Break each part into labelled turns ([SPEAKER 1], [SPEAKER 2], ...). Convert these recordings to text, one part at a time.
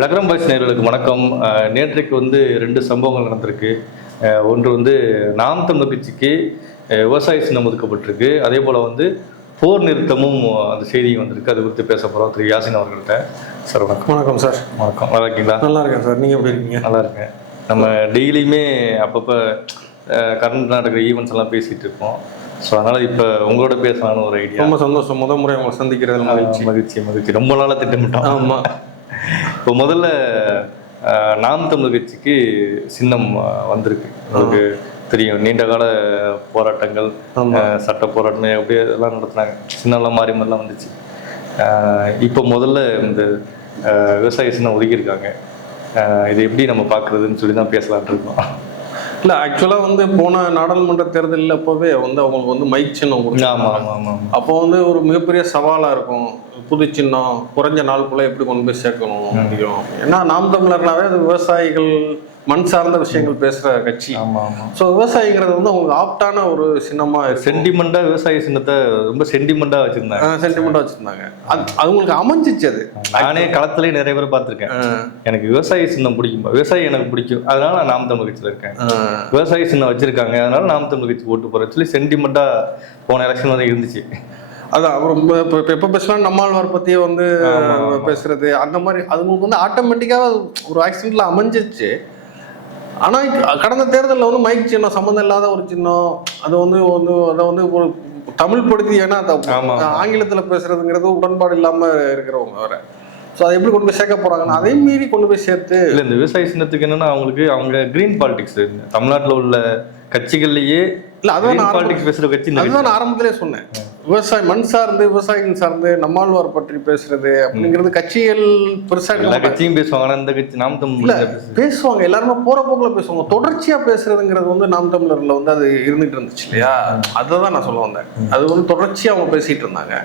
[SPEAKER 1] லக்ரம் boys நேயர்களுக்கு வணக்கம். நேற்றைக்கு வந்து ரெண்டு சம்பவங்கள் நடந்திருக்கு. ஒன்று வந்து நாம் தமிழர் கட்சிக்கு விவசாய சின்னம் ஒதுக்கப்பட்டிருக்கு. அதே போல் வந்து போர் நிறுத்தமும் அந்த செய்தி வந்திருக்கு. அது குறித்து பேச போகிறோம் திரு யாசின் அவர்கள்ட்ட. சார் வணக்கம்.
[SPEAKER 2] வணக்கம் சார்.
[SPEAKER 1] வணக்கம். நல்லா இருக்கீங்களா?
[SPEAKER 2] நல்லா இருக்கேன் சார். நீங்கள் எப்படி இருக்கீங்க?
[SPEAKER 1] நல்லா இருக்கேன். நம்ம டெய்லியுமே அப்பப்போ கரண்ட் நடக்கிற ஈவெண்ட்ஸ் எல்லாம் பேசிகிட்டு இருக்கோம் ஸோ அதனால் இப்போ உங்களோட பேசலாம்னு ஒரு ஐடியா.
[SPEAKER 2] ரொம்ப சந்தோஷம். முத முறை உங்களை சந்திக்கிறதுல மகிழ்ச்சி.
[SPEAKER 1] மகிழ்ச்சி மகிழ்ச்சி. ரொம்ப நாளாக திட்டமிட்டோம்.
[SPEAKER 2] ஆமா.
[SPEAKER 1] இப்போ முதல்ல நாம் தமிழர் கட்சிக்கு சின்னம் வந்திருக்கு. உங்களுக்கு தெரியும். நீண்ட கால போராட்டங்கள் சட்ட போராட்டம் எப்படி எல்லாம் நடத்துனாங்க. சின்னம்லாம் மாறி மாதிரிலாம் வந்துச்சு. இப்போ முதல்ல இந்த விவசாய சின்னம் ஒதுக்கியிருக்காங்க. இது எப்படி நம்ம பார்க்குறதுன்னு சொல்லி தான் பேசலாம்னு இருக்கோம்.
[SPEAKER 2] இல்ல ஆக்சுவலா வந்து போன நாடாளுமன்ற தேர்தலில் அப்பவே வந்து அவங்களுக்கு வந்து மைக் சின்னம் கொடுத்தாங்க. அப்போ வந்து ஒரு மிகப்பெரிய சவாலா இருக்கும். புது சின்னம் குறைஞ்ச நாளுக்குள்ள எப்படி கொண்டு போய் சேர்க்கணும் ஏன்னா நாம் தமிழர்னாவே அது விவசாயிகள் மண் சார்ந்த விஷயங்கள் பேசுற கட்சி. ஸோ விவசாயிங்கிறது வந்து அவங்களுக்கு ஆப்டான ஒரு சின்னமா இருக்கு
[SPEAKER 1] சென்டிமெண்ட்டாக விவசாய சின்னத்தை ரொம்ப சென்டிமெண்ட்டாக வச்சுருந்தாங்க.
[SPEAKER 2] சென்டிமெண்டா வச்சிருந்தாங்க. அது அவங்களுக்கு அமைஞ்சிச்சு அது.
[SPEAKER 1] நானே களத்துலேயே நிறைய பேர் பார்த்துருக்கேன். எனக்கு விவசாய சின்னம் பிடிக்கும்? விவசாயி எனக்கு பிடிக்கும். அதனால நான் நாம் தமிழ் கட்சியில் இருக்கேன். விவசாய சின்னம் வச்சிருக்காங்க. அதனால நாம் தமிழ் கட்சி ஓட்டு போறேன் சொல்லி சென்டிமெண்டா போன எலெக்ஷன் வந்து இருந்துச்சு.
[SPEAKER 2] அதான் இப்ப- எப்ப பேசலாம் நம்மாழ்வார் பத்தியே வந்து. பேசுறது அந்த மாதிரி அதுங்களுக்கு வந்து ஆட்டோமேட்டிக்காக ஒரு ஆக்சிடென்ட்ல அமைஞ்சிச்சு ஆனா இப்ப கடந்த தேர்தலில் வந்து மைக் சின்னம் சம்மந்தம் இல்லாத ஒரு சின்னம் அது வந்து வந்து அதை வந்து ஒரு தமிழ் படுத்தி ஏன்னா அது. ஆங்கிலத்துல பேசுறதுங்கிறது உடன்பாடு இல்லாம இருக்கிறவங்க வேற. ஸோ அதை எப்படி கொண்டு போய் சேர்க்க போறாங்கன்னா அதே மீறி கொண்டு போய் சேர்த்து
[SPEAKER 1] இல்ல இந்த விவசாய சின்னத்துக்கு என்னன்னா அவங்களுக்கு அவங்க கிரீன் பாலிடிக்ஸ் தமிழ்நாட்டுல உள்ள கட்சிகள்லயே
[SPEAKER 2] இல்ல அதான்
[SPEAKER 1] பாலிடிக்ஸ் பேசுற கட்சி
[SPEAKER 2] அதுதான் நான் ஆரம்பத்திலே சொன்னேன். விவசாய மண் சார்ந்து விவசாயிகள் சார்ந்து நம்மாழ்வார் பற்றி பேசுறது அப்படிங்கிறது கட்சிகள் பெருசா
[SPEAKER 1] கட்சி.
[SPEAKER 2] எடுக்க
[SPEAKER 1] எல்லா. கட்சியும் பேசுவாங்க. இந்த கட்சி நாம் தமிழ் பேசு
[SPEAKER 2] பேசுவாங்க. எல்லாருமே போற போக்குல பேசுவாங்க. தொடர்ச்சியா பேசுறதுங்கிறது வந்து நாம் தமிழர்ல வந்து அது இருந்துட்டு இருந்துச்சு இல்லையா? அதை தான் நான் சொல்ல வந்தேன். அது வந்து தொடர்ச்சியா அவங்க பேசிட்டு இருந்தாங்க.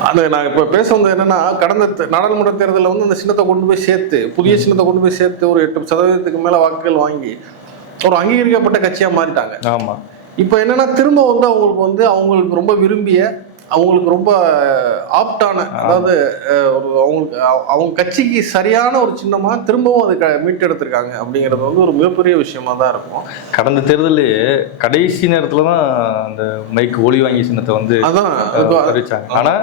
[SPEAKER 2] அது நான் இப்ப பேச வந்தது என்னன்னா கடந்த நாடாளுமன்ற தேர்தலில் வந்து அந்த சின்னத்தை கொண்டு போய் சேர்த்து புதிய சின்னத்தை கொண்டு போய் சேர்த்து ஒரு எட்டு சதவீதத்துக்கு மேல வாக்குகள் வாங்கி ஒரு அங்கீகரிக்கப்பட்ட கட்சியா மாறிட்டாங்க.
[SPEAKER 1] ஆமா.
[SPEAKER 2] இப்போ என்னன்னா திரும்ப வந்து அவங்களுக்கு வந்து அவங்களுக்கு ரொம்ப விரும்பிய அவங்களுக்கு ரொம்ப ஆப்டான அதாவது ஒரு அவங்களுக்கு அவ- அவங்க கட்சிக்கு சரியான ஒரு சின்னமா திரும்பவும் அது க- மீட்டெடுத்திருக்காங்க அப்படிங்கிறது வந்து ஒரு மிகப்பெரிய விஷயமா தான் இருக்கும்.
[SPEAKER 1] கடந்த தேர்தலையே கடைசி நேரத்துல தான் அந்த மைக் ஒளி வாங்கி சின்னத்தை வந்து
[SPEAKER 2] அதான்
[SPEAKER 1] அறிவிச்சாங்க ஆனா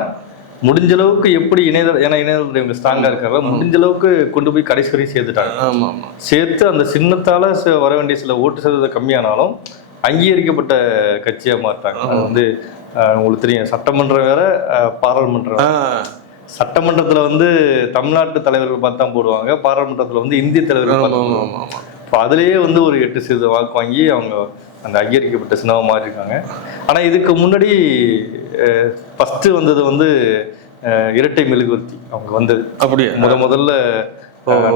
[SPEAKER 1] முடிஞ்ச அளவுக்கு எப்படி இணையதள ஏன்னா இணையதளம் இவங்க ஸ்ட்ராங்கா இருக்காங்க முடிஞ்ச அளவுக்கு கொண்டு போய் கடைசி வரையும் சேர்த்துட்டாங்க.
[SPEAKER 2] ஆமா ஆமா
[SPEAKER 1] சேர்த்து அந்த சின்னத்தால வர வேண்டிய சில ஓட்டு சதவீதம் கம்மியானாலும் அங்கீகரிக்கப்பட்ட கட்சியா மாட்டாங்க அது வந்து உங்களுக்கு தெரியும். சட்டமன்றம் வேற பாராளுமன்றம் சட்டமன்றத்துல வந்து தமிழ்நாட்டு தலைவர்கள் பார்த்து தான் போடுவாங்க. பாராளுமன்றத்துல வந்து இந்திய தலைவர்கள் இப்போ அதுலயே வந்து ஒரு எட்டு சதவீத வாக்கு வாங்கி அவங்க அந்த அங்கீகரிக்கப்பட்ட சின்னமா மாறி இருக்காங்க ஆனா இதுக்கு முன்னாடி ஃபர்ஸ்ட் வந்தது வந்து இரட்டை மெழுகுவர்த்தி அவங்க வந்தது.
[SPEAKER 2] அப்படியே?
[SPEAKER 1] முத முதல்ல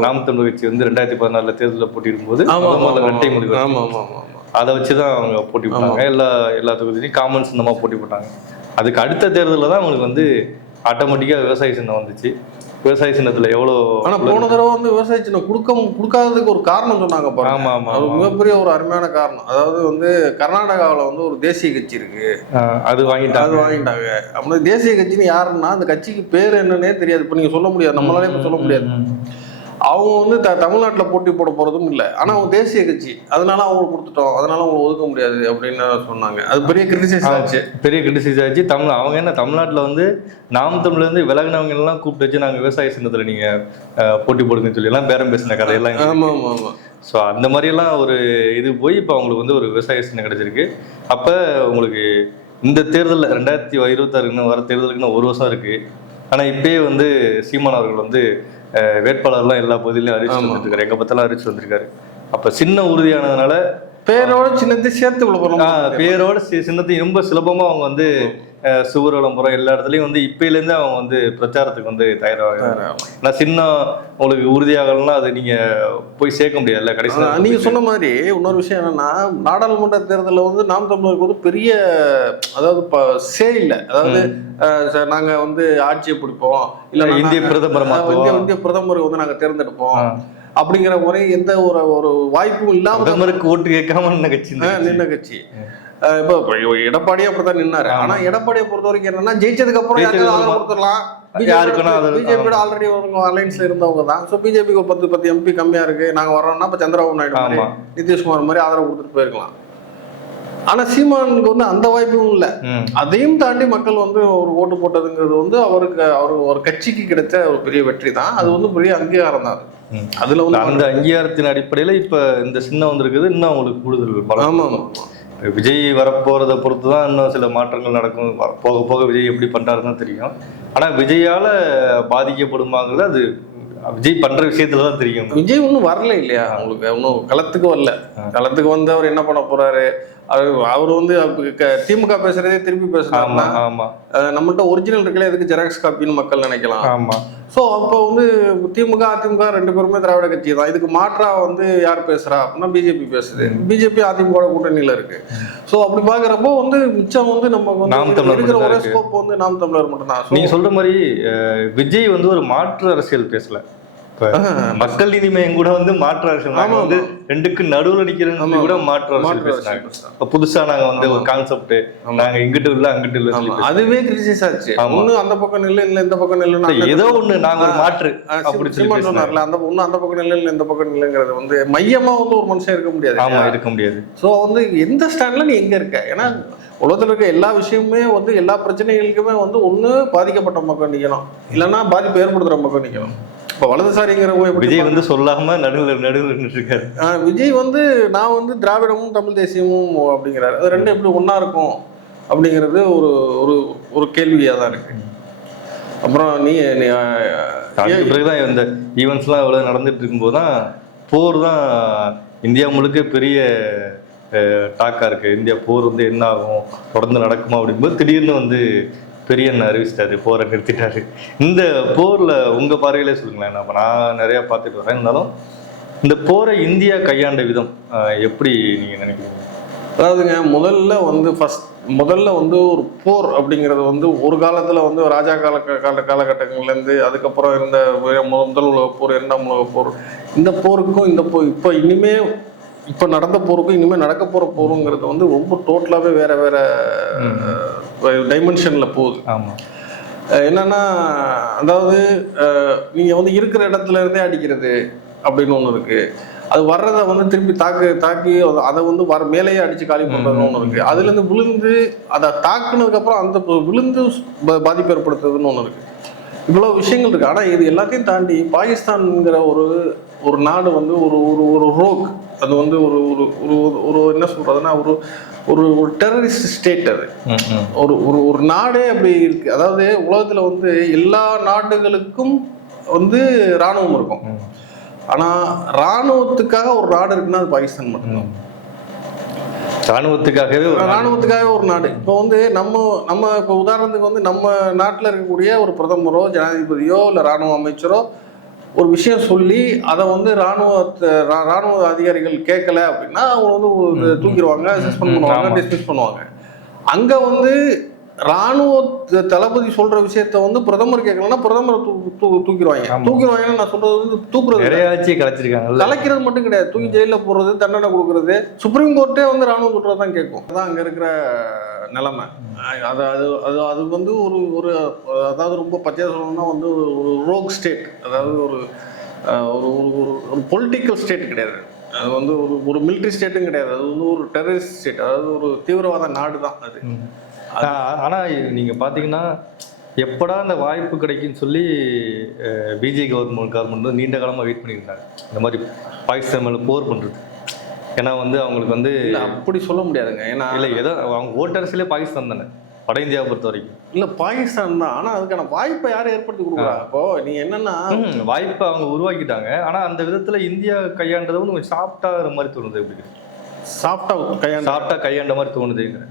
[SPEAKER 1] நாம் கட்சி வந்து ரெண்டாயிரத்தி பதினாறுல தேர்தலில் போட்டியிடும் போது
[SPEAKER 2] ஆமா
[SPEAKER 1] முத
[SPEAKER 2] ஆமா
[SPEAKER 1] முதல்ல ரெட்டை
[SPEAKER 2] ஆமா
[SPEAKER 1] மெழுகுவர்த்தி அதை வச்சு தான் அவங்க போட்டி போட்டாங்க. எல்லா எல்லா தொகுதியிலையும் காமன் சின்னமாக போட்டி போட்டாங்க. அதுக்கு அடுத்த தேர்தலில் தான் அவங்களுக்கு வந்து ஆட்டோமேட்டிக்காக விவசாய சின்னம் வந்துச்சு. விவசாய சின்னத்துல எவ்வளோ
[SPEAKER 2] ஆனா போன தடவை வந்து விவசாய சின்னம் கொடுக்க கொடுக்காததுக்கு ஒரு காரணம் சொன்னாங்க பாருங்க.
[SPEAKER 1] ஆமா ஆமா
[SPEAKER 2] அது. மிகப்பெரிய ஒரு அருமையான காரணம். அதாவது வந்து கர்நாடகாவில் வந்து ஒரு தேசிய கட்சி இருக்கு.
[SPEAKER 1] அஹ், அது
[SPEAKER 2] அது
[SPEAKER 1] வாங்கிட்டாங்க.
[SPEAKER 2] வாங்கிட்டாங்க அப்படி தேசிய கட்சின்னு யாருன்னா அந்த கட்சிக்கு பேர் என்னன்னே தெரியாது. இப்போ நீங்க சொல்ல முடியாது. நம்மளாலே இப்ப சொல்ல முடியாது. அவங்க வந்து த தமிழ்நாட்டில் போட்டி போட போறதும் இல்லை. ஆனா அவங்க தேசிய கட்சி. அதனால அவங்களுக்கு கொடுத்துட்டோம். அதனால அவங்க ஒதுக்க முடியாது அப்படின்னு சொன்னாங்க. அது பெரிய கிரிட்டிசைஸ் ஆச்சு.
[SPEAKER 1] பெரிய கிரிட்டிசைஸ் ஆச்சு. தமிழ் அவங்க என்ன தமிழ்நாட்டுல வந்து நாம் தமிழ்ல இருந்து விலகினவங்க எல்லாம் கூப்பிட்டு வச்சு நாங்க விவசாய சின்னத்துல நீங்க அஹ், போட்டி போடுங்கன்னு சொல்லி எல்லாம் பேரம் பேசின கதையெல்லாம் இருக்கு.
[SPEAKER 2] ஆமா ஆமா ஆமா.
[SPEAKER 1] ஸோ அந்த மாதிரியெல்லாம் ஒரு இது போய் இப்போ அவங்களுக்கு வந்து ஒரு விவசாய சின்னம் கிடைச்சிருக்கு. அப்போ உங்களுக்கு இந்த தேர்தலில் ரெண்டாயிரத்தி இருபத்தாறுக்குன்னு வர தேர்தலுக்குன்னு ஒரு வருஷம் இருக்கு. ஆனால் இப்பயே வந்து சீமான் அவர்கள் வந்து வேட்பாளர்லாம் எல்லா பகுதியிலையும்
[SPEAKER 2] ஆமா.
[SPEAKER 1] வந்துருக்காரு. எங்க பத்தெல்லாம் அறிவிச்சு வந்திருக்காரு. அப்போ சின்ன உறுதியானதுனால
[SPEAKER 2] பேரோட சின்னத்தை சேர்த்து
[SPEAKER 1] பேரோட சி- சின்னத்தையும் ரொம்ப சுலபமா அவங்க வந்து சுவர் விளம்பரம் எல்லா இடத்துலையும் வந்து இப்பயிலேருந்து அவங்க வந்து பிரச்சாரத்துக்கு வந்து தயாராக ஏன்னா சின்னம் உங்களுக்கு உறுதியாகலன்னா அது நீங்க போய் சேர்க்க முடியாதுல்ல கடைசி
[SPEAKER 2] நீங்க சொன்ன மாதிரி இன்னொரு விஷயம் என்னன்னா நாடாளுமன்ற தேர்தலில் வந்து நாம் தமிழருக்கு வந்து பெரிய அதாவது சே இல்லை அதாவது நாங்க வந்து ஆட்சியை பிடிப்போம். இல்ல
[SPEAKER 1] இந்திய பிரதமரை.
[SPEAKER 2] இந்திய இந்திய பிரதமரை வந்து நாங்க தேர்ந்தெடுப்போம். அப்படிங்கிற முறை எந்த ஒரு ஒரு வாய்ப்பும் இல்லாம
[SPEAKER 1] பிரதமருக்கு ஓட்டு கேட்காம நின்ன கட்சி.
[SPEAKER 2] நின்ன கட்சி. இப்போ எடப்பாடியே அப்படித்தான் நின்னாரு. ஆனா எடப்பாடியை பொறுத்த வரைக்கும் என்னன்னா ஜெயிச்சதுக்கு அப்புறம் யாருக்காவது. கொடுத்துடலாம். பிஜேபியோட ஆல்ரெடி அலைன்ஸ்ல இருந்தவங்க தான். ஸோ பிஜேபிக்கு ஒரு பத்து பத்து எம்பி கம்மியா இருக்கு. நாங்க வரோம்னா இப்போ சந்திரபாபு நாயுடு மாதிரி நிதிஷ்குமார் மாதிரி ஆதரவு கொடுத்துட்டு போயிருக்கலாம். ஆனா சீமானுக்கு வந்து அந்த வாய்ப்பும் இல்லை. அதையும் தாண்டி மக்கள் வந்து ஒரு ஓட்டு போட்டதுங்கிறது வந்து அவருக்கு அவர் ஒரு கட்சிக்கு கிடைச்ச ஒரு பெரிய வெற்றி தான். அது வந்து பெரிய அங்கீகாரம் தான். அதுல வந்து
[SPEAKER 1] அந்த அங்கீகாரத்தின் அடிப்படையில இப்ப இந்த சின்னம் வந்திருக்குது இன்னும் அவங்களுக்கு கூடுதல்
[SPEAKER 2] ஆமா ஆமா.
[SPEAKER 1] விஜய் வரப்போறத பொறுத்து தான் இன்னும் சில மாற்றங்கள் நடக்கும். போக போக விஜய் எப்படி பண்றாருன்னு தெரியும். ஆனா விஜயால பாதிக்கப்படுமாங்கிறது அது விஜய் பண்ற விஷயத்துல தான் தெரியும்.
[SPEAKER 2] விஜய் ஒன்றும் வரல இல்லையா? அவங்களுக்கு ஒன்றும் களத்துக்கு வரல. களத்துக்கு வந்து அவர் என்ன பண்ண போறாரு? அவர் வந்து திமுக பேசுறதே திருப்பி பேசுறாருன்னா
[SPEAKER 1] ஆமா
[SPEAKER 2] நம்மள்ட்ட ஒரிஜினல் இருக்கல எதுக்கு ஜெராக்ஸ் காப்பின்னு மக்கள் நினைக்கலாம்.
[SPEAKER 1] ஆமா.
[SPEAKER 2] ஸோ அப்போ வந்து திமுக அதிமுக ரெண்டு பேருமே திராவிட கட்சி தான். இதுக்கு மாற்றா வந்து யார் பேசுறா அப்படின்னா பிஜேபி பேசுது. பிஜேபி அதிமுக கூட்டணியில இருக்கு. ஸோ அப்படி பாக்குறப்போ வந்து மிச்சம் வந்து நம்ம
[SPEAKER 1] நாம்
[SPEAKER 2] வந்து
[SPEAKER 1] தமிழர் மட்டும்தான்
[SPEAKER 2] ஒரே. ஸ்கோப் வந்து நாம் தமிழர் மட்டும் தான்
[SPEAKER 1] நீங்க சொல்ற மாதிரி விஜய் வந்து ஒரு மாற்று அரசியல் பேசல. இப்ப மக்கள் நீதி மையம் கூட வந்து மாற்று நாங்க
[SPEAKER 2] ஆமா,
[SPEAKER 1] வந்து ரெண்டுக்கு நடுவுல நிக்கிறேன்னு
[SPEAKER 2] ஆமா,
[SPEAKER 1] கூட மாற்று இப்ப புதுசா நாங்க வந்து ஒரு கான்செப்ட். நாங்க இங்கிட்டு இல்ல அங்கிட்டு இல்ல
[SPEAKER 2] அதுவே கிரிட்டிசைஸ் ஆச்சு. ஒண்ணு அந்த பக்கம் நில்லு இல்ல இந்த பக்கம். அந்த
[SPEAKER 1] ஏதோ ஒண்ணு நாங்க ஒரு மாற்று அப்படி.
[SPEAKER 2] சொன்னார்ல அந்த ஒண்ணு அந்த பக்கம் நில்லு இல்ல இந்த பக்கம் நில்லுங்கிறது வந்து மையமா வந்து ஒரு மனுஷன் இருக்க முடியாது
[SPEAKER 1] ஆமா இருக்க முடியாது.
[SPEAKER 2] ஸோ வந்து எந்த ஸ்டாண்ட்ல நீ எங்க இருக்க? ஏன்னா உலகத்துல இருக்க எல்லா விஷயமுமே வந்து எல்லா பிரச்சனைகளுக்குமே வந்து ஒண்ணு பாதிக்கப்பட்ட மக்கள் நிக்கணும். இல்லைன்னா பாதிப்பு ஏற்படுத்துற மக்கள் நிக்கணும். இப்போ வலதுசாரிங்கிறவங்க
[SPEAKER 1] விஜய் வந்து சொல்லாம நடுவுல நடுவுல இருக்காரு
[SPEAKER 2] விஜய் வந்து நான் வந்து திராவிடமும் தமிழ் தேசியமும் அப்படிங்கிறாரு. அது ரெண்டும் எப்படி ஒண்ணா இருக்கும் அப்படிங்கிறது ஒரு ஒரு ஒரு கேள்வியா தான் இருக்கு. அப்புறம் நீ
[SPEAKER 1] அதுக்கு பிறகுதான் இந்த ஈவெண்ட்ஸ்லாம் எவ்வளவு நடந்துட்டு இருக்கும்போது தான் போர் தான் இந்தியா முழுக்க பெரிய டாக்கா இருக்கு. இந்தியா போர் வந்து என்ன ஆகும் தொடர்ந்து நடக்குமா அப்படிங்கும்போது திடீர்னு வந்து பெரியண்ண அறிவிச்சிட்டாரு போரை நிறுத்திட்டாரு. இந்த போர்ல உங்க பார்வையிலே சொல்லுங்களேன் அப்ப நான் நிறைய பார்த்துட்டு வரேன். இருந்தாலும் இந்த போரை இந்தியா கையாண்ட விதம் எப்படி நீங்க நினைக்கிறீங்க?
[SPEAKER 2] அதாவதுங்க முதல்ல வந்து ஃபர்ஸ்ட் முதல்ல வந்து ஒரு போர் அப்படிங்கிறது வந்து ஒரு காலத்துல வந்து ராஜா கால கால காலகட்டங்கள்லேருந்து அதுக்கப்புறம் இருந்த முதல் உலக போர் இரண்டாம் உலக போர். இந்த போருக்கும் இந்த போ இப்போ இனிமே இப்போ நடந்த போருக்கும் இனிமே நடக்க போற போருங்கிறது வந்து ரொம்ப டோட்டலாவே வேற வேற டைமென்ஷன்ல போகுது.
[SPEAKER 1] ஆமா.
[SPEAKER 2] அஹ் என்னன்னா அதாவது அஹ் நீங்க வந்து இருக்கிற இடத்துல இருந்தே அடிக்கிறது அப்படின்னு ஒண்ணு இருக்கு. அது வர்றதை வந்து திருப்பி தாக்கு தாக்கி அத- வந்து வர மேலேயே அடிச்சு காலி பண்றதுன்னு ஒண்ணு இருக்கு. அதுல இருந்து விழுந்து அதை தாக்குனதுக்கு அப்புறம் அந்த விழுந்து பாதிப்பு ஏற்படுத்துறதுன்னு ஒண்ணு இருக்கு. இவ்வளவு விஷயங்கள் இருக்கு. ஆனா இது எல்லாத்தையும் தாண்டி பாகிஸ்தான்ங்கிற ஒரு ஒரு நாடு வந்து ஒரு ஒரு ஒரு ரோக். அது வந்து ஒரு ஒரு ஒரு ஒரு என்ன சொல்றதுன்னா ஒரு ஒரு ஒரு டெரரிஸ்ட் ஸ்டேட் அது. ஒரு ஒரு ஒரு நாடே அப்படி இருக்கு அதாவது உலகத்துல வந்து எல்லா நாடுகளுக்கும் வந்து ராணுவம் இருக்கும்
[SPEAKER 1] ம்.
[SPEAKER 2] ஆனா ராணுவத்துக்காக ஒரு நாடு இருக்குன்னா அது பாகிஸ்தான் மட்டும்தான்
[SPEAKER 1] ராணுவத்துக்காகவே.
[SPEAKER 2] ராணுவத்துக்காக ஒரு நாடு இப்போ வந்து நம்ம நம்ம இப்போ உதாரணத்துக்கு வந்து நம்ம நாட்டில் இருக்கக்கூடிய ஒரு பிரதமரோ ஜனாதிபதியோ இல்லை ராணுவ அமைச்சரோ ஒரு விஷயம் சொல்லி அதை வந்து ராணுவ ராணுவ அதிகாரிகள் கேட்கல அப்படின்னா அவங்க வந்து தூக்கிடுவாங்க சஸ்பெண்ட் பண்ணுவாங்க. டிஸ்மிஸ் பண்ணுவாங்க. அங்க வந்து ராணுவ தளபதி சொல்ற விஷயத்த வந்து பிரதமர் கேட்கலன்னா பிரதமர் தூக்கிடுவாங்க. தூக்கிடுவாங்கன்னு நான் சொல்றது வந்து தூக்குறது.
[SPEAKER 1] நிறைய ஆட்சியை கலைச்சிருக்காங்கல்ல
[SPEAKER 2] கலைக்கிறது மட்டும் கிடையாது. தூக்கி ஜெயில போடுறது தண்டனை கொடுக்கறது. சுப்ரீம் கோர்ட்டே வந்து ராணுவம் சொல்றது தான் கேட்கும். அதான் அங்க இருக்கிற நிலைமை. அது அது அது அது வந்து ஒரு ஒரு அதாவது ரொம்ப பச்சையா சொல்லணும்னா வந்து ஒரு- ரோக் ஸ்டேட் அதாவது ஒரு அஹ், ஒரு ஒரு ஒரு- ஒரு பொலிட்டிக்கல் ஸ்டேட் கிடையாது. அது வந்து ஒரு ஒரு மிலிட்ரி ஸ்டேட்டும் கிடையாது. அது வந்து ஒரு டெரரிஸ்ட் ஸ்டேட் அதாவது ஒரு தீவிரவாத நாடு தான் அது
[SPEAKER 1] ம். ஆ- ஆனா நீங்க பாத்தீங்கன்னா எப்படா அந்த வாய்ப்பு கிடைக்குன்னு சொல்லி பிஜே கவர்மெண்ட் கவர்மெண்ட் வந்து நீண்ட காலமா வெயிட் பண்ணியிருந்தாங்க. இந்த மாதிரி பாகிஸ்தான் மேல போர் பண்றது. ஏன்னா வந்து அவங்களுக்கு வந்து
[SPEAKER 2] அப்படி சொல்ல முடியாதுங்க. ஏன்னா
[SPEAKER 1] இல்ல ஏதோ அவங்க ஓட்டரசிலே பாகிஸ்தான் தானே. வட இந்தியாவை பொறுத்த வரைக்கும்.
[SPEAKER 2] இல்ல பாகிஸ்தான் தான். ஆனா அதுக்கான வாய்ப்பை யாரும் ஏற்படுத்தி கொடுக்குறா? இப்போ நீ என்னன்னா
[SPEAKER 1] வாய்ப்பை அவங்க உருவாக்கிட்டாங்க. ஆனா அந்த விதத்துல இந்தியா கையாண்டது வந்து கொஞ்சம் சாப்பிட்டாகிற மாதிரி தோணுது எப்படி
[SPEAKER 2] சாஃப்டா கையாண்டு
[SPEAKER 1] சாப்பிட்டா கையாண்ட மாதிரி தோணுதுங்கிற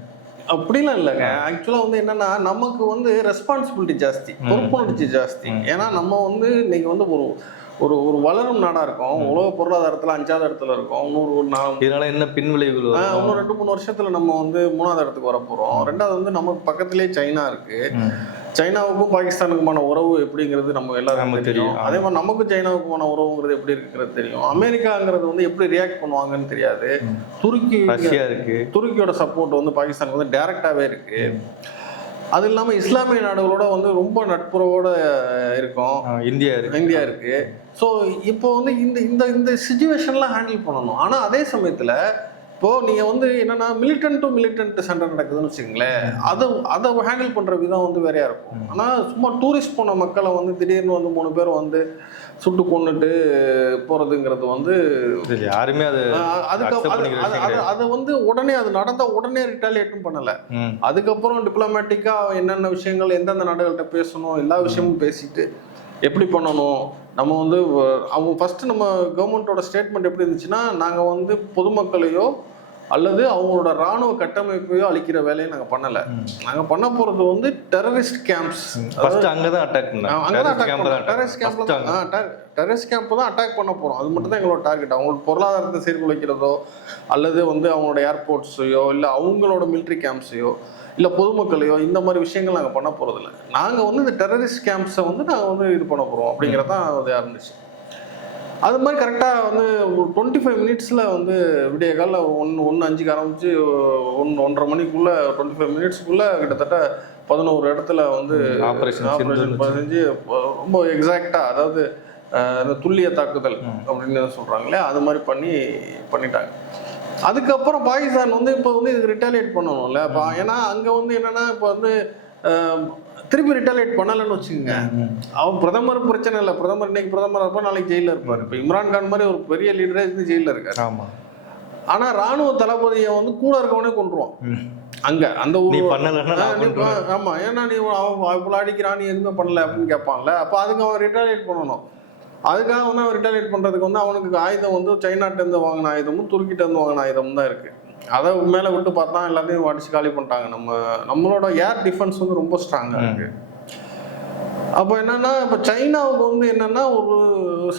[SPEAKER 2] அப்படிலாம் இல்லைங்க. ஆக்சுவலா வந்து என்னன்னா நமக்கு வந்து ரெஸ்பான்சிபிலிட்டி ஜாஸ்தி பொறுப்புணர்ச்சி ஜாஸ்தி. ஏன்னா நம்ம வந்து இன்னைக்கு வந்து ஒரு ஒரு ஒரு வளரும் நாடா இருக்கும். உலக பொருளாதாரத்துல அஞ்சாவது இடத்துல இருக்கும். இன்னொரு ஒரு நா-
[SPEAKER 1] இதனால என்ன பின் விளைவுகள்
[SPEAKER 2] ஆஹ்
[SPEAKER 1] வரும்?
[SPEAKER 2] இன்னும் ரெண்டு மூணு வருஷத்துல நம்ம வந்து மூணாவது இடத்துக்கு வர போறோம் ரெண்டாவது வந்து நமக்கு பக்கத்திலேயே சைனா இருக்கு.
[SPEAKER 1] ம்.
[SPEAKER 2] சைனாவுக்கும் பாகிஸ்தானுக்குமான உறவு எப்படிங்கிறது நம்ம எல்லாருக்கும் தெரியும். அதே மாதிரி நமக்கும் சைனாவுக்குமான உறவுங்கிறது எப்படி இருக்கிறது தெரியும். அமெரிக்காங்கிறது வந்து எப்படி ரியாக்ட் பண்ணுவாங்கன்னு தெரியாது. துருக்கி
[SPEAKER 1] ரஷ்யா இருக்கு.
[SPEAKER 2] துருக்கியோட சப்போர்ட் வந்து பாகிஸ்தானுக்கு வந்து டைரக்டாவே இருக்கு. அது இல்லாம இஸ்லாமிய நாடுகளோட வந்து ரொம்ப நட்புறவோட இருக்கோம்.
[SPEAKER 1] இந்தியா இருக்கு.
[SPEAKER 2] இந்தியா இருக்கு. ஸோ இப்போ வந்து இந்த இந்த இந்த சுச்சுவேஷன்லாம் ஹேண்டில் பண்ணணும். ஆனா அதே சமயத்துல இப்போ நீங்க வந்து என்னன்னா மிலிட்டன்ட் டு மிலிட்டன்ட் சண்டை நடக்குதுன்னு வச்சுக்கோங்களேன். அதை அதை ஹேண்டில் பண்ற விதம் வந்து வேறையா இருக்கும். ஆனா சும்மா டூரிஸ்ட் போன மக்களை வந்து திடீர்னு வந்து மூணு பேர் வந்து சுட்டு கொண்டுட்டு போறதுங்கிறது வந்து
[SPEAKER 1] யாருமே அது
[SPEAKER 2] அதுக்கு அது வந்து உடனே அது நடந்த உடனே ரிட்டாலியேட்டும் பண்ணல. அதுக்கப்புறம் டிப்ளமேட்டிக்கா என்னென்ன விஷயங்கள் எந்தெந்த நாடுகள்கிட்ட பேசணும் எல்லா விஷயமும் பேசிட்டு எப்படி பண்ணணும் நம்ம வந்து அவங்க ஃபர்ஸ்ட் நம்ம கவர்மெண்ட்டோட ஸ்டேட்மெண்ட் எப்படி இருந்துச்சுன்னா நாங்கள் வந்து பொதுமக்களையோ அல்லது அவங்களோட ராணுவ கட்டமைப்பையோ அழிக்கிற வேலையை நாங்கள் பண்ணலை. நாங்கள் பண்ண போகிறது வந்து டெரரிஸ்ட் கேம்ப்ஸ்
[SPEAKER 1] ஃபர்ஸ்ட் அங்கதான் அட்டாக்
[SPEAKER 2] அட்டாக்
[SPEAKER 1] கேம்ப் தான்
[SPEAKER 2] டெரரிஸ்ட்
[SPEAKER 1] அங்க.
[SPEAKER 2] தான் டெரரிஸ்ட் கேம்ப் தான் அட்டாக் பண்ண போறோம். அது மட்டும் தான் எங்களோட டார்கெட் அவங்களோட பொருளாதாரத்தை சீர்குலைக்கிறதோ அல்லது வந்து அவங்களோட ஏர்போர்ட்ஸையோ இல்லை அவங்களோட மிலிட்ரி கேம்ப்ஸையோ இல்லை பொதுமக்களையோ இந்த மாதிரி விஷயங்கள் நாங்கள் பண்ண போறதில்ல. நாங்கள் வந்து இந்த டெரரிஸ்ட் கேம்ப்ஸை வந்து நாங்கள் வந்து இது பண்ண போகிறோம் அப்படிங்கிறதான் இதாக இருந்துச்சு அது மாதிரி கரெக்டாக வந்து ஒரு டுவெண்ட்டி ஃபைவ் மினிட்ஸில் வந்து விடிய காலில் ஒன்று ஒன்று அஞ்சுக்கு ஆரம்பிச்சு ஒன்று ஒன்றரை மணிக்குள்ளே டுவெண்ட்டி ஃபைவ் மினிட்ஸ்க்குள்ளே கிட்டத்தட்ட பதினோரு இடத்துல வந்து ஆப்ரேஷன்
[SPEAKER 1] சிந்தூர்
[SPEAKER 2] பதினஞ்சு ரொம்ப எக்ஸாக்டாக அதாவது இந்த துல்லிய தாக்குதல் அப்படின்னு சொல்கிறாங்களே அது மாதிரி பண்ணி பண்ணிட்டாங்க. அதுக்கப்புறம் பாகிஸ்தான் வந்து இப்போ வந்து இதுக்கு ரிட்டாலியேட் பண்ணணும்ல இப்போ ஏன்னா அங்கே வந்து என்னன்னா இப்போ வந்து திருப்பி ரிட்டாலியேட் பண்ணலைன்னு வச்சுக்கோங்க. அவன் பிரதமர் பிரச்சனை இல்லை. பிரதமர் இன்னைக்கு பிரதமர் இருப்பார் நாளைக்கு ஜெயிலில் இருப்பார். இப்போ இம்ரான் கான் மாதிரி ஒரு பெரிய லீடரே இருந்து ஜெயிலில் இருக்காரு.
[SPEAKER 1] ஆமா.
[SPEAKER 2] ஆனா ராணுவ தளபதியை வந்து கூட இருக்கவனே கொண்டுருவான். அங்க அந்த ஊர்
[SPEAKER 1] பண்ணலன்னா
[SPEAKER 2] ஆ,
[SPEAKER 1] நான்
[SPEAKER 2] நீ
[SPEAKER 1] பண்றேன்.
[SPEAKER 2] ப- ஆமா. ஏன்னா நீ அவன் இவ்வளோ அடிக்கிறான் நீ எதுவுமே பண்ணல அப்படின்னு கேட்பான்ல. அப்போ அதுக்கு அவன் ரிட்டாலியேட் பண்ணணும். அதுக்காக வந்து அவன் ரிட்டாலியேட் பண்றதுக்கு வந்து அவனுக்கு ஆயுதம் வந்து சைனாட்ட இருந்து வாங்கின ஆயுதமும் துருக்கிட்ட இருந்து வாங்கின ஆயுதமும் தான் இருக்கு. அதை மேலே விட்டு பார்த்தா எல்லாத்தையும் அடிச்சு காலி பண்ணிட்டாங்க. நம்ம நம்மளோட ஏர் டிஃபென்ஸ் வந்து ரொம்ப ஸ்ட்ராங்காக இருக்கு. அப்போ என்னன்னா இப்போ சைனாவுக்கு வந்து என்னன்னா ஒரு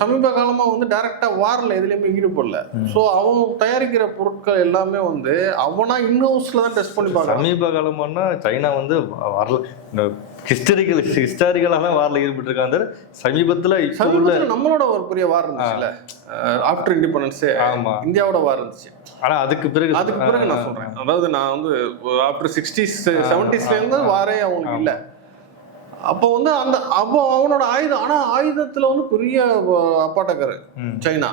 [SPEAKER 2] சமீப காலமா வந்து டைரக்டா வாரில் எதுலையுமே ஈடுபடல. ஸோ அவன் தயாரிக்கிற பொருட்கள் எல்லாமே வந்து அவனா இன்ஹவுஸ்ல தான் டெஸ்ட் பண்ணி பார்க்கறான்.
[SPEAKER 1] சமீப காலமானா சைனா வந்து வரல ஹிஸ்டரிக்கல் ஹிஸ்டாரிக்கலாக வாரில் ஈடுபட்டிருக்காங்க சமீபத்துல
[SPEAKER 2] சமீபத்தில் நம்மளோட ஒரு பெரிய வார் இருந்துச்சுல. ஆஃப்டர் இண்டிபெண்டன்ஸே
[SPEAKER 1] ஆமா.
[SPEAKER 2] இந்தியாவோட வார் இருந்துச்சு.
[SPEAKER 1] ஆனா அதுக்கு பிறகு
[SPEAKER 2] அதுக்கு பிறகு நான் சொல்றேன். அதாவது நான் வந்து ஆஃப்டர் சிக்ஸ்டீஸ் செவன்டிஸ்ல இருந்து வாரே அவனுக்கு இல்ல. அப்போ வந்து அந்த அப்போ அவனோட ஆயுதம் ஆனா ஆயுதத்துல வந்து பெரிய அப்பாட்டக்காரு. சைனா.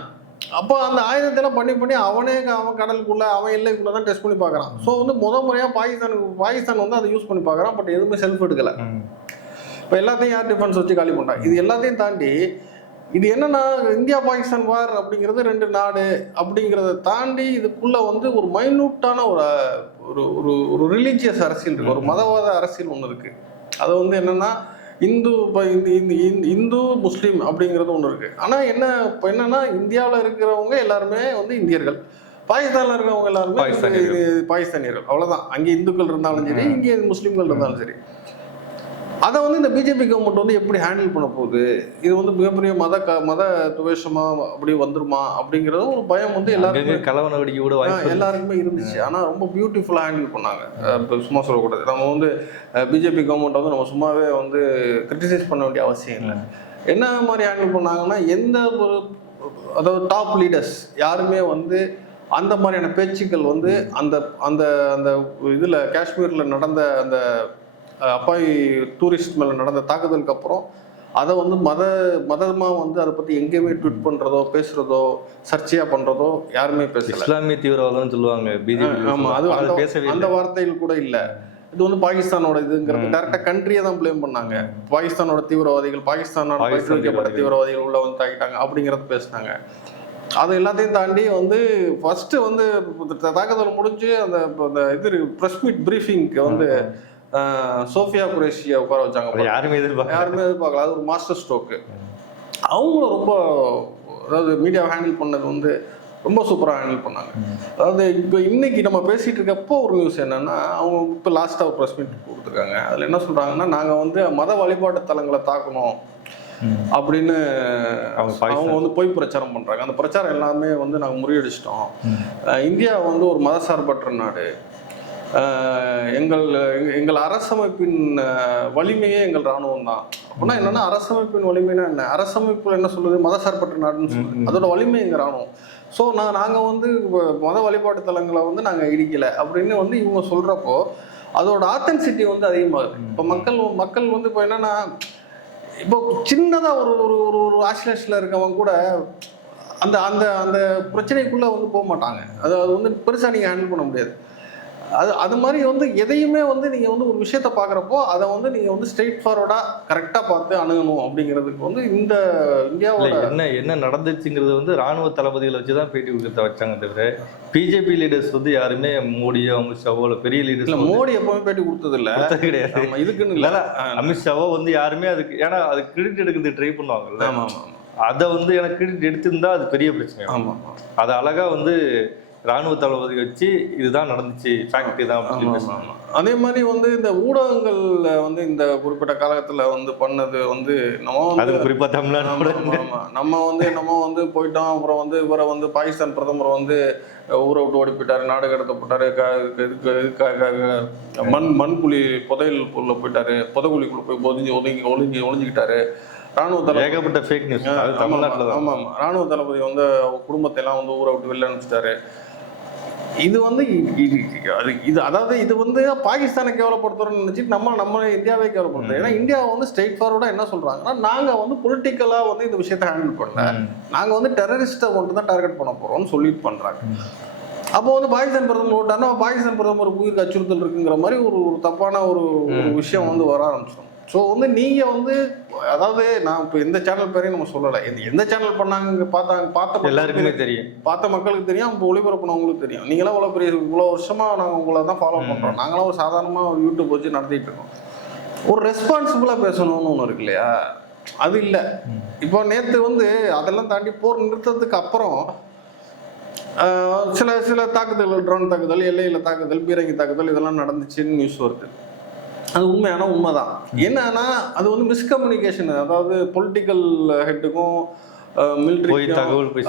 [SPEAKER 2] அப்போ அந்த ஆயுதத்தெல்லாம் பண்ணி பண்ணி அவனே அவன் கடலுக்குள்ள அவன் எல்லைக்குள்ள தான் டெஸ்ட் பண்ணி பார்க்கறான். ஸோ வந்து முத முறையா பாகிஸ்தானுக்கு பாகிஸ்தான் வந்து அதை யூஸ் பண்ணி பார்க்கறான் பட் எதுவுமே செல்ஃப் எடுக்கல. இப்போ எல்லாத்தையும் ஏர் டிஃபென்ஸ் வச்சு காலி பண்ணிட்டாங்க இது எல்லாத்தையும் தாண்டி இது என்னன்னா இந்தியா பாகிஸ்தான் வார் அப்படிங்கிறது ரெண்டு நாடு அப்படிங்கிறத தாண்டி இதுக்குள்ள வந்து ஒரு மைனூட்டான ஒரு ஒரு ஒரு ஒரு ரிலீஜியஸ் அரசியல் இருக்கு. ஒரு மதவாத அரசியல் ஒன்று இருக்கு. அது வந்து என்னன்னா இந்து இப்போ இந்த இந்த முஸ்லீம் அப்படிங்கிறது ஒன்று இருக்கு. ஆனால் என்ன இப்போ என்னன்னா இந்தியாவில் இருக்கிறவங்க எல்லாருமே வந்து இந்தியர்கள். பாகிஸ்தானில் இருக்கிறவங்க எல்லாருமே
[SPEAKER 1] பாகிஸ்தானியர்கள்.
[SPEAKER 2] அவ்வளோதான் அங்கே இந்துக்கள் இருந்தாலும் சரி இங்கே முஸ்லீம்கள் இருந்தாலும் சரி. அதை வந்து இந்த பிஜேபி கவர்மெண்ட் வந்து எப்படி ஹேண்டில் பண்ண போகுது? இது வந்து மிகப்பெரிய மத க மத துவேஷமா அப்படி வந்துருமா அப்படிங்கிறது ஒரு பயம் வந்து எல்லாருக்குமே
[SPEAKER 1] அங்கங்க கலவன வெடிக்க கூட.
[SPEAKER 2] எல்லாருக்குமே இருந்துச்சு. ஆனா ரொம்ப பியூட்டிஃபுல்லா ஹேண்டில் பண்ணாங்க. இப்ப சும்மா சொல்லக்கூடாது. நம்ம வந்து பிஜேபி கவர்மெண்ட் வந்து நம்ம சும்மாவே வந்து கிரிட்டிசைஸ் பண்ண வேண்டிய அவசியம் இல்லை. என்ன மாதிரி ஹேண்டில் பண்ணாங்கன்னா எந்த ஒரு அதாவது டாப் லீடர்ஸ் யாருமே வந்து அந்த மாதிரியான பேச்சுக்கள் வந்து அந்த அந்த அந்த இதுல காஷ்மீர்ல நடந்த அந்த அப்பாவி டூரிஸ்ட் மேல நடந்த தாக்குதலுக்கு அப்புறம் அதை வந்து மத மதமாக வந்து அதை பற்றி எங்கேயுமே ட்வீட் பண்ணுறதோ பேசுகிறதோ சர்ச்சையாக பண்ணுறதோ யாருமே பேசல.
[SPEAKER 1] இஸ்லாமிய தீவிரவாதம்னு சொல்லுவாங்க பிஜேபி
[SPEAKER 2] ஆமாம் அது
[SPEAKER 1] பேசவே
[SPEAKER 2] அந்த வார்த்தைகள் கூட இல்லை. இது வந்து பாகிஸ்தானோட இதுங்கிறது டேரக்டாக கண்ட்ரியை தான் ப்ளேம் பண்ணாங்க. பாகிஸ்தானோட தீவிரவாதிகள் பாகிஸ்தானோட
[SPEAKER 1] பாகிஸ்தான்
[SPEAKER 2] பயிற்றுவிக்கப்பட்ட
[SPEAKER 1] தீவிரவாதிகள்.
[SPEAKER 2] உள்ள வந்து தாக்கிட்டாங்க அப்படிங்கிறத பேசினாங்க. அது எல்லாத்தையும் தாண்டி வந்து ஃபர்ஸ்ட் வந்து தாக்குதல் முடிஞ்சு அந்த இது ப்ரெஸ் மீட் ப்ரீஃபிங்க்கு வந்து சோஃபியா குரேஷியை உட்கார வச்சாங்க
[SPEAKER 1] யாருமே எதிர்பார்க்க
[SPEAKER 2] யாருமே எதிர்பார்க்கல. அது ஒரு மாஸ்டர் ஸ்ட்ரோக்கு. அவங்களும் ரொம்ப அதாவது மீடியாவை ஹேண்டில் பண்ணது வந்து ரொம்ப சூப்பராக ஹேண்டில் பண்ணாங்க. அதாவது இப்போ இன்னைக்கு நம்ம பேசிட்டு இருக்கப்போ ஒரு நியூஸ் என்னன்னா அவங்க இப்போ லாஸ்ட்டாக ஒரு ப்ரெஸ் மீட் கொடுத்துருக்காங்க. அதில் என்ன சொல்றாங்கன்னா நாங்கள் வந்து மத வழிபாட்டு தலங்களை தாக்கணும். அப்படின்னு
[SPEAKER 1] அவங்க
[SPEAKER 2] வந்து பொய் பிரச்சாரம் பண்றாங்க. அந்த பிரச்சாரம் எல்லாமே வந்து நாங்கள் முறியடிச்சிட்டோம். இந்தியா வந்து ஒரு மதசார்பற்ற நாடு. எங்கள் எங்க- எங்கள் அரசமைப்பின் வலிமையே எங்கள் ராணுவம் தான். அப்படின்னா என்னன்னா அரசமைப்பின் வலிமைனா என்ன? அரசமைப்புல என்ன சொல்லுது மதசார்பற்ற நாடுன்னு சொல்லுது அதோட வலிமை எங்க ராணுவம் ஸோ நான் நாங்கள் வந்து மத வழிபாட்டு தலங்களை வந்து நாங்கள் இடிக்கலை. அப்படின்னு வந்து இவங்க சொல்றப்போ அதோட ஆத்தென்சிட்டி வந்து அதிகமாகுது இப்போ மக்கள் மக்கள் வந்து இப்போ என்னன்னா இப்போ சின்னதாக ஒரு ஒரு ஒரு ஒரு ஆசிலேஷனில் இருக்கவங்க கூட அந்த அந்த அந்த பிரச்சனைக்குள்ளே வந்து போக மாட்டாங்க. அது அது வந்து பெருசாக நீங்கள் ஹேண்டில் பண்ண முடியாது. அது அது மாதிரி வந்து எதையுமே வந்து நீங்கள் வந்து ஒரு விஷயத்த பார்க்குறப்போ அதை வந்து நீங்கள் வந்து ஸ்ட்ரெயிட் ஃபார்வர்டாக கரெக்டாக பார்த்து அணுகணும் அப்படிங்கிறதுக்கு வந்து இந்த இந்தியாவோட
[SPEAKER 1] இல்ல, என்ன என்ன நடந்துச்சுங்கிறது வந்து ராணுவ தளபதிகளை வச்சு தான் பேட்டி கொடுக்க வச்சாங்க தவிர பிஜேபி லீடர்ஸ் வந்து யாருமே மோடியோ அமித்ஷாவோ இல்ல பெரிய
[SPEAKER 2] இல்ல
[SPEAKER 1] லீடர்ஸ்
[SPEAKER 2] மோடி எப்பவுமே பேட்டி கொடுத்தது இல்ல
[SPEAKER 1] கிடையாது
[SPEAKER 2] இதுக்குன்னு
[SPEAKER 1] இல்ல,
[SPEAKER 2] இல்ல.
[SPEAKER 1] அமித்ஷாவோ வந்து யாருமே அதுக்கு ஏன்னா அது கிரெடிட் எடுக்கிறது ட்ரை பண்ணுவாங்கல்ல.
[SPEAKER 2] ஆமா ஆமா
[SPEAKER 1] அதை வந்து எனக்கு கிரெடிட் எடுத்திருந்தா அது பெரிய பிரச்சனை
[SPEAKER 2] ஆமா ஆமா.
[SPEAKER 1] அதை அழகா வந்து ராணுவ தளபதி வச்சு இதுதான் நடந்துச்சு ஃபேக்ட் தான் அப்படின்னு.
[SPEAKER 2] அதே மாதிரி வந்து இந்த ஊடகங்கள்ல வந்து இந்த குறிப்பிட்ட காலகட்டத்துல வந்து பண்ணது வந்து நம்ம
[SPEAKER 1] அது குறிப்பா தமிழ்நாடு.
[SPEAKER 2] நம்ம வந்து நம்ம வந்து போயிட்டோம் அப்புறம் வந்து இவரை வந்து பாகிஸ்தான் பிரதமர் வந்து ஊரை விட்டு ஓடி போயிட்டாரு நாடு கடத்தப்பட்டாரு க- இதுக்கு க- க- க- மண் மண்குழி புதையல் உள்ள போயிட்டாரு. புதைக்குழிக்குள்ள போய் ஒதுங்கி ஒதுங்கி ஒளிஞ்சு ஒளிஞ்சுக்கிட்டாரு. ராணுவ தளபதி
[SPEAKER 1] ஏகப்பட்ட ஃபேக் நியூஸ் தமிழ்நாட்டுல தான்
[SPEAKER 2] ஆமா ஆமா. ராணுவ தளபதி வந்து குடும்பத்தை எல்லாம் வந்து ஊரை விட்டு வெளில அனுப்பிச்சிட்டாரு. இது வந்து இது அது இது அதாவது இது வந்து பாகிஸ்தானை கேவலப்படுத்துறோம்னு நினைச்சிட்டு நம்ம நம்ம இந்தியாவே கேவலப்படுத்துறோம் ஏன்னா இந்தியா வந்து ஸ்ட்ரெயிட் ஃபார்வர்டா என்ன சொல்றாங்கன்னா நாங்க வந்து பொலிட்டிக்கலா வந்து இந்த விஷயத்தை ஹேண்டில் பண்ணல.
[SPEAKER 1] ம்.
[SPEAKER 2] நாங்க வந்து டெரரிஸ்ட்டை கொண்டு தான் டார்கெட் பண்ண போறோம்னு சொல்லிட்டு பண்றாங்க. அப்போ வந்து பாகிஸ்தான் பிரதமர் ஓட்டானா பாகிஸ்தான் பிரதமர் உயிருக்கு அச்சுறுத்தல் இருக்குங்கிற மாதிரி ஒரு ஒரு தப்பான ஒரு ஒரு விஷயம் வந்து வர ஆரம்பிச்சிடும். ஸோ வந்து நீங்க வந்து அதாவது நான் இப்போ எந்த சேனல் பேரையும் நம்ம சொல்லலை. எந்த- எந்த சேனல் பண்ணாங்க பார்த்தாங்க பார்த்த
[SPEAKER 1] எல்லாருக்குமே தெரியும்.
[SPEAKER 2] பார்த்த மக்களுக்கு தெரியும் இப்போ ஒளிபரப்புனவங்களுக்கு தெரியும். நீங்களாம் இவ்வளோ பெரிய இவ்வளோ வருஷமா நாங்கள் உங்களை தான் ஃபாலோ பண்ணுறோம் நாங்களாம் ஒரு சாதாரணமாக யூடியூப் வச்சு நடத்திட்டு இருக்கோம். ஒரு ரெஸ்பான்சிபிளாக பேசணும்னு ஒன்று இருக்கு இல்லையா? அது இல்லை. இப்போ நேற்று வந்து அதெல்லாம் தாண்டி போர் நிறுத்தத்துக்கு அப்புறம் சில சில தாக்குதல்கள் ட்ரோன் தாக்குதல் எல்லையில் தாக்குதல் பீரங்கி தாக்குதல் இதெல்லாம் நடந்துச்சுன்னு நியூஸ் வருது. அது உண்மையான உண்மைதான். என்னன்னா அது வந்து மிஸ்கம்யூனிகேஷன் அதாவது பொலிட்டிக்கல் ஹெட்டுக்கும் மிலிட்ரி
[SPEAKER 1] தகவல் போய்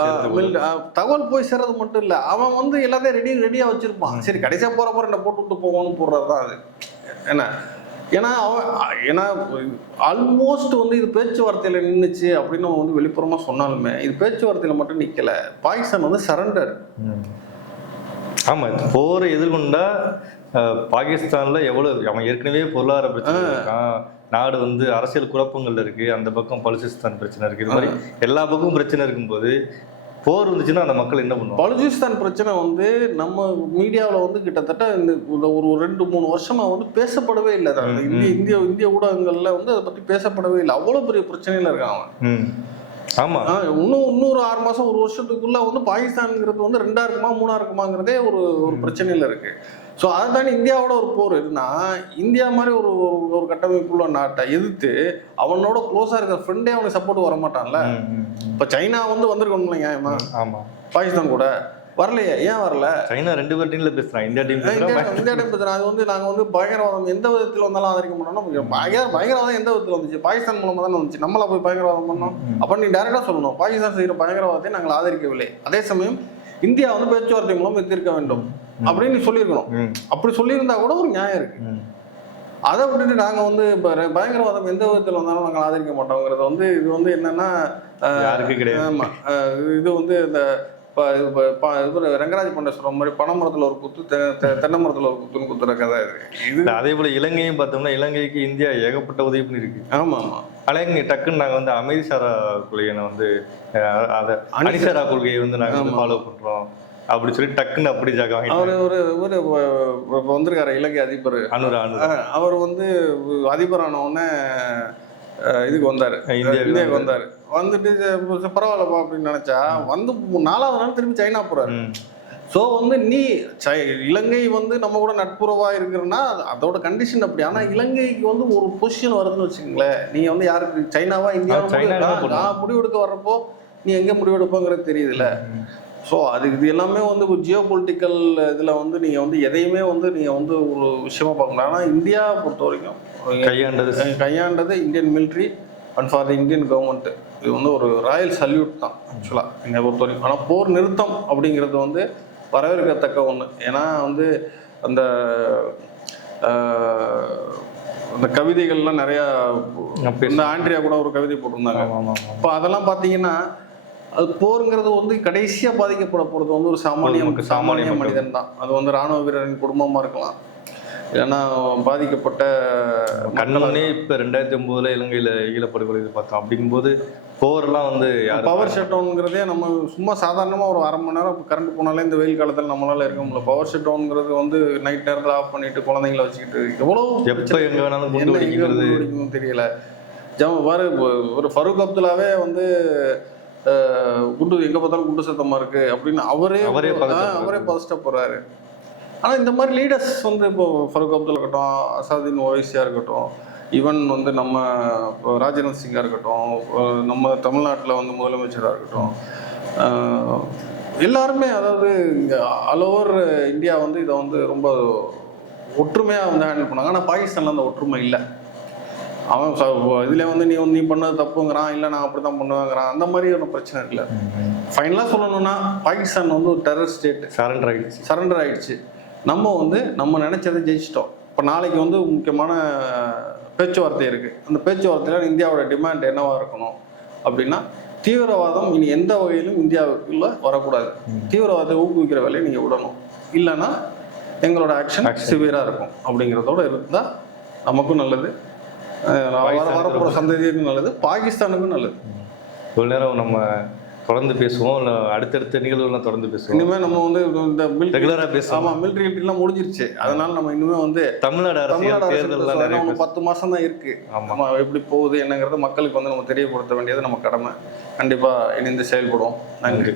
[SPEAKER 2] தகவல் போய் சேர்றது மட்டும் இல்ல. அவன் வந்து எல்லாத்தையும் ரெடி ரெடியா வச்சிருப்பான். சரி கடைசியா போற போற என்ன போட்டு விட்டு போகணும்னு போடுறது தான் அது. என்ன? ஏன்னா அவன் ஏன்னா ஆல்மோஸ்ட் வந்து இது பேச்சுவார்த்தையில நின்றுச்சு அப்படின்னு அவன் வந்து வெளிப்புறமா சொன்னாலுமே இது பேச்சுவார்த்தையில மட்டும் நிக்கல. பாகிஸ்தான் வந்து சரண்டர்
[SPEAKER 1] ம். ஆமா இந்த போரை எதிர்கொண்டா பாகிஸ்தான்ல எவ்வளவு அவன் ஏற்கனவே பொருளாதார பிரச்சனை இருக்கான் நாடு வந்து அரசியல் குழப்பங்கள்ல இருக்கு. அந்த பக்கம் பலுசிஸ்தான் பிரச்சனை இருக்கு. இது மாதிரி எல்லா பக்கமும் பிரச்சனை இருக்கும்போது போர் வந்துச்சுன்னா அந்த மக்கள் என்ன பண்ணுவாங்க?
[SPEAKER 2] பலுச்சிஸ்தான் பிரச்சனை வந்து நம்ம மீடியாவில் வந்து கிட்டத்தட்ட இந்த ஒரு ரெண்டு மூணு வருஷமா வந்து பேசப்படவே இல்லை. இந்திய இந்திய இந்திய ஊடகங்கள்ல வந்து அதை பத்தி பேசப்படவே இல்லை. அவ்வளவு பெரிய பிரச்சனையில இருக்கான் அவன்.
[SPEAKER 1] ம். ஆமா.
[SPEAKER 2] ஆ, இன்னும் இன்னொரு ஆறு மாசம் ஒரு வருஷத்துக்குள்ள வந்து பாகிஸ்தான்ங்கிறது வந்து ரெண்டா இருக்குமா மூணா இருக்குமாங்கிறதே ஒரு ஒரு பிரச்சனையில இருக்கு. ஸோ அதை தாண்டி இந்தியாவோட ஒரு போர். இருக்குன்னா இந்தியா மாதிரி ஒரு ஒரு- கட்டமைப்புள்ள நாட்டை எதிர்த்து அவனோட க்ளோஸா இருக்கிற ஃப்ரெண்டே அவனுக்கு சப்போர்ட் வர மாட்டான்ல. இப்போ சைனா வந்து வந்திருக்கணும் நியாயமா
[SPEAKER 1] ஆமா.
[SPEAKER 2] பாகிஸ்தான் கூட. வரலையே ஏன் வரல?
[SPEAKER 1] சைனா ரெண்டு பேர் டீம்ல பேசுறான் இந்தியா டீம்
[SPEAKER 2] இந்தியா டைம் பிரச்சனை அது வந்து நாங்கள் வந்து பயங்கரவாதம் எந்த விதத்தில் வந்தாலும் ஆதரிக்க மாட்டோம்னா பயங்கர பயங்கரவாதம் எந்த விதத்தில் வந்துச்சு? பாகிஸ்தான் மூலமாக தானே வந்துச்சு. நம்மளா போய் பயங்கரவாதம் பண்ணோம். அப்போ நீ டேரெக்டாக சொல்லணும். பாகிஸ்தான் செய்கிற பயங்கரவாதத்தை நாங்கள் ஆதரிக்கவில்லை. அதே சமயம் இந்தியா வந்து பேச்சுவார்த்தை மூலம் எதிர்க்க வேண்டும். அப்படின்னு நீ சொல்லியிருக்கணும் அப்படி சொல்லியிருந்தா கூட ஒரு நியாயம் இருக்கு. அதை விட்டுட்டு நாங்கள் வந்து இப்போ பயங்கரவாதம் எந்த விதத்தில் வந்தாலும் நாங்கள் ஆதரிக்க மாட்டோங்கிறது வந்து இது வந்து என்னன்னா
[SPEAKER 1] யாருக்கு கிடையாது.
[SPEAKER 2] இது வந்து இந்த ப- இது ப- ப- இவரு ரங்கராஜ் பண்டை சொல்ற மாதிரி பனை மரத்துல ஒரு குத்து தென்னை மரத்துல ஒரு குத்துன்னு குத்துற கதை இது
[SPEAKER 1] அதே போல இலங்கையும் பார்த்தோம்னா இலங்கைக்கு இந்தியா ஏகப்பட்ட உதவி பண்ணிருக்கு
[SPEAKER 2] ஆமா ஆமா
[SPEAKER 1] ஆனால் இங்கே டக்குன்னு நாங்கள் வந்து அமைதிசாரா கொள்கையை வந்து அதை
[SPEAKER 2] அணி-
[SPEAKER 1] அணிசாரா கொள்கையை வந்து நாங்கள் வந்து. ஃபாலோ பண்றோம். அப்படி சொல்லி டக்குன்னு அப்படி ஜாக
[SPEAKER 2] அவர் ஒரு ஒரு இப்போ வந்திருக்காரு இலங்கை அதிபர்.
[SPEAKER 1] அனுரா
[SPEAKER 2] அவர் வந்து அதிபரான உடனே அஹ் இதுக்கு வந்தாரு.
[SPEAKER 1] இந்தியாவுக்கு
[SPEAKER 2] வந்தாரு. வந்துட்டு பரவாயில்லப்பா அப்படின்னு நினைச்சா வந்து நாலாவது நாள் திரும்பி சைனா போறாரு. ஸோ வந்து நீ சை இலங்கை வந்து நம்ம கூட நட்புறவா இருக்கிறன்னா அது- அதோட கண்டிஷன் அப்படி. ஆனா இலங்கைக்கு வந்து ஒரு பொசிஷன் வருதுன்னு வச்சுக்கோங்களேன். நீங்க வந்து யாருக்கு சைனாவா முடிவு- நான் முடிவெடுக்க வர்றப்போ நீ எங்க முடிவெடுப்போங்கிறது தெரியுதுல்ல. ஸோ அது இது எல்லாமே வந்து ஜியோ பொலிட்டிக்கல் இதில் வந்து நீங்கள் வந்து எதையுமே வந்து நீங்கள் வந்து ஒரு விஷயமா பார்க்க முடியாது ஆனால் இந்தியா பொறுத்த வரைக்கும்
[SPEAKER 1] கையாண்டது.
[SPEAKER 2] கையாண்டது Indian military and for the Indian government இது வந்து ஒரு ராயல் சல்யூட் தான் ஆக்சுவலாக என்னை பொறுத்த வரைக்கும் ஆனால் போர் நிறுத்தம் அப்படிங்கிறது வந்து வரவேற்கத்தக்க ஒன்று ஏன்னா வந்து அந்த அந்த கவிதைகள்லாம் நிறையா இந்த ஆண்ட்ரியா கூட ஒரு கவிதை போட்டிருந்தாங்க. இப்போ அதெல்லாம் பார்த்தீங்கன்னா அது போருங்கிறது வந்து கடைசியாக பாதிக்கப்பட போகிறது வந்து ஒரு சாமானிய சாமானிய. மனிதன். தான். அது வந்து ராணுவ வீரரின் குடும்பமாக இருக்கலாம். இல்லைன்னா பாதிக்கப்பட்ட
[SPEAKER 1] கண்ணனே இப்போ ரெண்டாயிரத்தி ஒம்போதுல இலங்கையில் ஈழப்படுகொலை பார்த்தோம். அப்படிங்கும்போது போரெல்லாம் வந்து
[SPEAKER 2] பவர் ஷட் டவுனுங்கிறதே நம்ம சும்மா சாதாரணமாக ஒரு அரை மணி நேரம் கரண்ட் போனாலே இந்த வெயில் காலத்தில் நம்மளால இருக்க முடியல. பவர் ஷட் டவுனுங்கிறது வந்து நைட் நேரத்தில் ஆஃப் பண்ணிட்டு குழந்தைங்கள வச்சுக்கிட்டு எவ்வளோ
[SPEAKER 1] எப்போ எங்கே வேணாலும்
[SPEAKER 2] தெரியல. ஜம் பாரு ஒரு- ஃபரூக் அப்துல்லாவே வந்து குண்டு எங்க பார்த்தாலும் குண்டு சத்தமா இருக்கு அப்படின்னு அவரே
[SPEAKER 1] அவரே.
[SPEAKER 2] அவரே பதஷ்ட போறாரு. ஆனா இந்த மாதிரி லீடர்ஸ் வந்து இப்போ ஃபரூக் அப்துல்லா இருக்கட்டும் அசாதீன் ஓவைசியா இருக்கட்டும் ஈவன் வந்து நம்ம ராஜநாத் சிங்கா இருக்கட்டும் நம்ம தமிழ்நாட்டில் வந்து முதலமைச்சராக இருக்கட்டும் எல்லாருமே அதாவது இங்கே ஆல் ஓவர் இந்தியா வந்து இதை வந்து ரொம்ப ஒற்றுமையாக வந்து ஹேண்டில் பண்ணாங்க. ஆனால் பாகிஸ்தானில் அந்த ஒற்றுமை இல்லை. அவன் இதில் வந்து நீ வந்து நீ பண்ணது தப்புங்கிறான் இல்லை நான் அப்படி தான் பண்ணுவேங்கிறான். அந்த மாதிரி ஒன்றும் பிரச்சனை இல்லை. ஃபைனலாக சொல்லணும்னா பாகிஸ்தான் வந்து ஒரு டெரர் ஸ்டேட்
[SPEAKER 1] சரண்டர் ஆகிடுச்சு
[SPEAKER 2] சரண்டர் ஆயிடுச்சு. நம்ம வந்து நம்ம நினைச்சதை ஜெயிச்சிட்டோம். இப்போ நாளைக்கு வந்து முக்கியமான பேச்சுவார்த்தை இருக்கு. அந்த பேச்சுவார்த்தையில் இந்தியாவோட டிமாண்ட் என்னவா இருக்கணும்? அப்படின்னா தீவிரவாதம் இனி எந்த வகையிலும் இந்தியாவுக்குள்ள வரக்கூடாது. தீவிரவாதத்தை ஊக்குவிக்கிற வேலையை நீங்கள் விடணும். இல்லைன்னா எங்களோட ஆக்ஷன். சிவியராக இருக்கும். அப்படிங்கிறதோட இருந்தால் நமக்கும் நல்லது. வர வரப்போகிற சந்ததிக்கும் நல்லது. பாகிஸ்தானுக்கும் நல்லது.
[SPEAKER 1] இவ்வளோ நேரம் நம்ம தொடர்ந்து பேசுவோம் இல்லை அடுத்தடுத்த நிகழ்வுலாம் தொடர்ந்து பேசுவோம்.
[SPEAKER 2] இனிமேல் நம்ம வந்து இந்த
[SPEAKER 1] ரெகுலராக பேசுவோம்.
[SPEAKER 2] ஆமா மிலிட்ரி எல்லாம் முடிஞ்சிருச்சு. அதனால நம்ம இனிமே வந்து
[SPEAKER 1] தமிழ்நாடு
[SPEAKER 2] தமிழ்நாடு
[SPEAKER 1] பேசுவோம்.
[SPEAKER 2] பத்து மாசம் தான் இருக்கு.
[SPEAKER 1] ஆமா.
[SPEAKER 2] நம்ம எப்படி போகுது என்னங்கிறத மக்களுக்கு வந்து நம்ம தெரியப்படுத்த வேண்டியது நம்ம கடமை. கண்டிப்பா இணைந்து செயல்படுவோம்.
[SPEAKER 1] நன்றி.